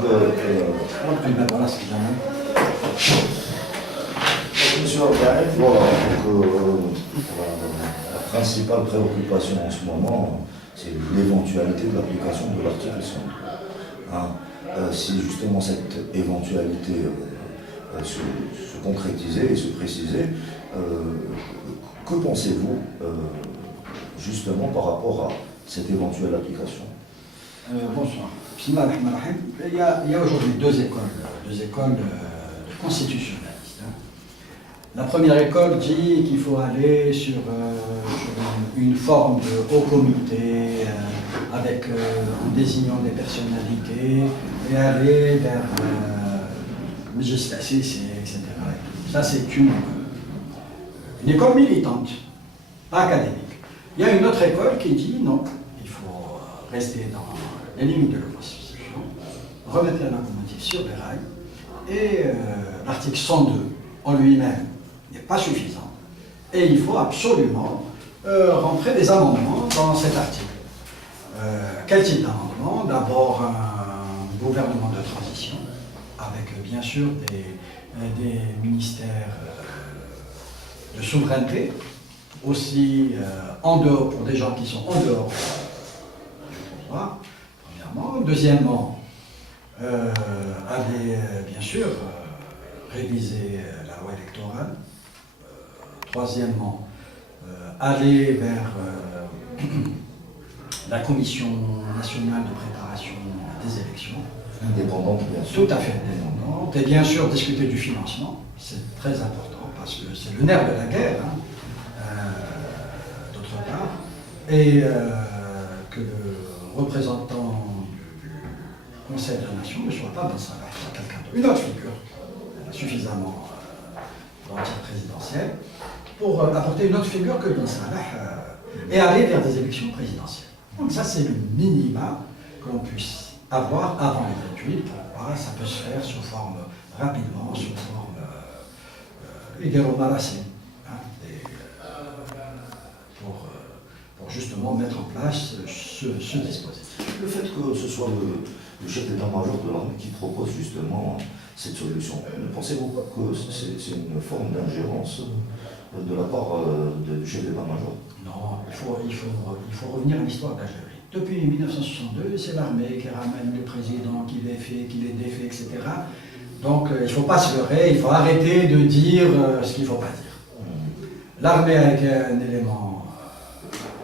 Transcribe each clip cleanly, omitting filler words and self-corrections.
voilà ce qu'il en est. Monsieur Abdelkarim, voilà, la principale préoccupation en ce moment, c'est l'éventualité de l'application de l'article 100. Hein, si justement cette éventualité se concrétisait et se précisait, que pensez-vous justement par rapport à cette éventuelle application? Bonsoir. Bismillahirrahmanirrahim. Il y a aujourd'hui deux écoles constitutionnalistes. Hein. La première école dit qu'il faut aller sur une forme de haut comité en désignant des personnalités et aller vers législatif, etc. Ça, c'est une école militante, pas académique. Il y a une autre école qui dit non, il faut rester dans les limites de la Constitution, remettre la locomotive sur les rails, et l'article 102 en lui-même n'est pas suffisant, et il faut absolument rentrer des amendements dans cet article. Quel type d'amendement? D'abord un gouvernement de transition, avec bien sûr des ministères de souveraineté, aussi en dehors, pour des gens qui sont en dehors du pouvoir, premièrement. Deuxièmement, aller bien sûr réviser la loi électorale. Troisièmement, aller vers la Commission nationale de préparation des élections. Indépendante, bien sûr. Tout à fait indépendante. Et bien sûr, discuter du financement, c'est très important, parce que c'est le nerf de la guerre, hein, d'autre part. Et que le représentant du Conseil de la Nation ne soit pas dans sa quelqu'un d'autre. Une autre figure, suffisamment dans le titre présidentiel, pour apporter une autre figure que Ben Salah et aller vers des élections présidentielles. Donc ça, c'est le minima que l'on puisse avoir avant les 28. Pourquoi? Ça peut se faire sous forme rapidement, sous forme pour justement mettre en place ce dispositif. Le fait que ce soit le chef d'état-major de l'armée qui propose justement cette solution, ne pensez-vous pas que c'est une forme d'ingérence de la part du chef d'état-major? Non, il faut revenir à l'histoire d'Algérie. Depuis 1962, c'est l'armée qui ramène le président, qui les fait, qui les défait, etc. Donc il ne faut pas se leurrer, il faut arrêter de dire ce qu'il ne faut pas dire. L'armée a été un élément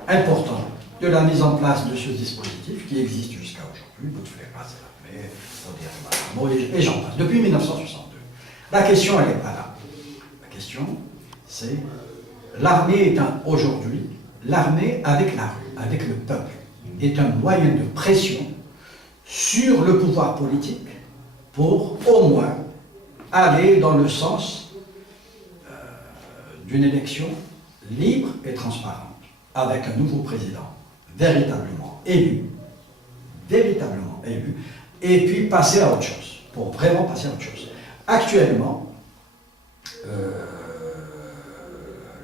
important de la mise en place de ce dispositif qui existe jusqu'à aujourd'hui. Bouteflika, c'est l'armée, et j'en passe, depuis 1962. La question, elle n'est pas là. La question, c'est l'armée est aujourd'hui, l'armée avec la rue, avec le peuple, est un moyen de pression sur le pouvoir politique pour au moins aller dans le sens d'une élection libre et transparente, avec un nouveau président véritablement élu, et puis passer à autre chose, pour vraiment passer à autre chose. Actuellement,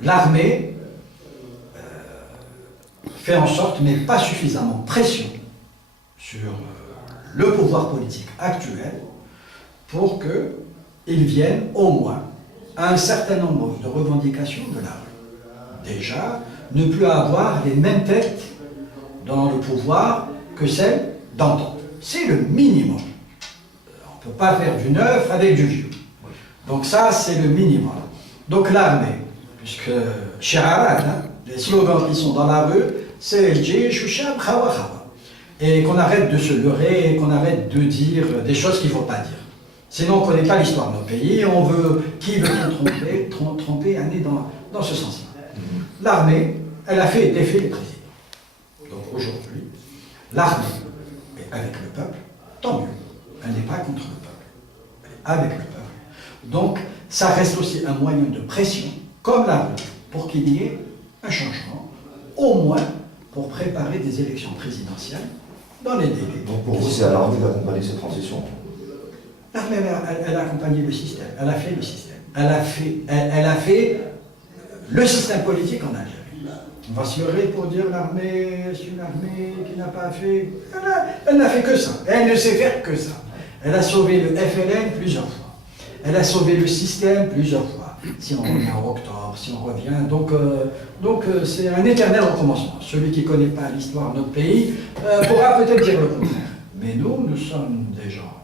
l'armée fait en sorte, mais pas suffisamment pression sur le pouvoir politique actuel pour qu'il vienne au moins à un certain nombre de revendications de la rue. Déjà, ne plus avoir les mêmes têtes dans le pouvoir que celles d'antan. C'est le minimum. On ne peut pas faire du neuf avec du vieux. Donc ça, c'est le minimum. Donc l'armée, puisque Shi'arat, les slogans qui sont dans la rue, c'est Djish ou Shab, Khawa Khawa. Et qu'on arrête de se leurrer, et qu'on arrête de dire des choses qu'il ne faut pas dire. Sinon, on ne connaît pas l'histoire de nos pays, on veut, qui veut tromper, aller dans ce sens-là. L'armée, elle a fait défier les présidents. Donc aujourd'hui, l'armée est avec le peuple, tant mieux. Elle n'est pas contre le peuple, elle est avec le peuple. Donc, ça reste aussi un moyen de pression, comme l'armée, pour qu'il y ait un changement, au moins pour préparer des élections présidentielles dans les délais. Donc pour vous, c'est à l'armée d'accompagner cette transition? L'armée, elle a accompagné le système, elle a fait le système, elle a fait le système politique en Algérie. On va se leurrer pour dire l'armée, c'est une armée qui n'a pas fait... Elle n'a fait que ça, elle ne sait faire que ça. Elle a sauvé le FLN plusieurs fois. Elle a sauvé le système plusieurs fois. Si on revient en octobre, si on revient... Donc c'est un éternel recommencement. Celui qui ne connaît pas l'histoire de notre pays pourra peut-être dire le contraire. Mais nous sommes des gens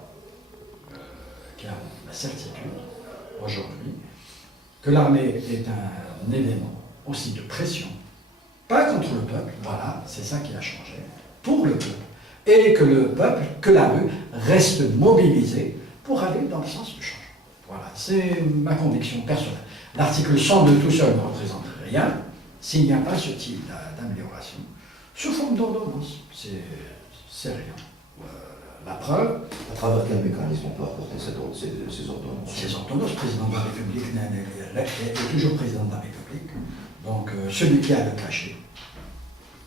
qui avons la certitude, aujourd'hui, que l'armée est un élément aussi de pression, pas contre le peuple, voilà, c'est ça qui a changé, pour le peuple, et que le peuple, que la rue, reste mobilisée pour aller dans le sens du changement. Voilà, c'est ma conviction personnelle. L'article 102 tout seul ne représente rien s'il n'y a pas ce type d'amélioration sous forme d'ordonnance. C'est rien. La preuve. À travers quel mécanisme on peut apporter ces ordonnances? Ces ordonnances, le président de la République est toujours président de la République. Donc celui qui a le cachet,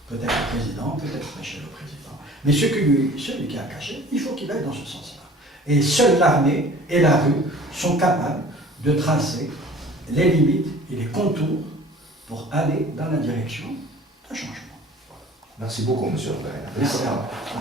peut-être le président, peut-être chez le président, mais celui qui a le cachet, il faut qu'il aille dans ce sens-là. Et seule l'armée et la rue sont capables de tracer les limites et les contours pour aller dans la direction d'un changement. Merci beaucoup, monsieur Robert. Merci à vous.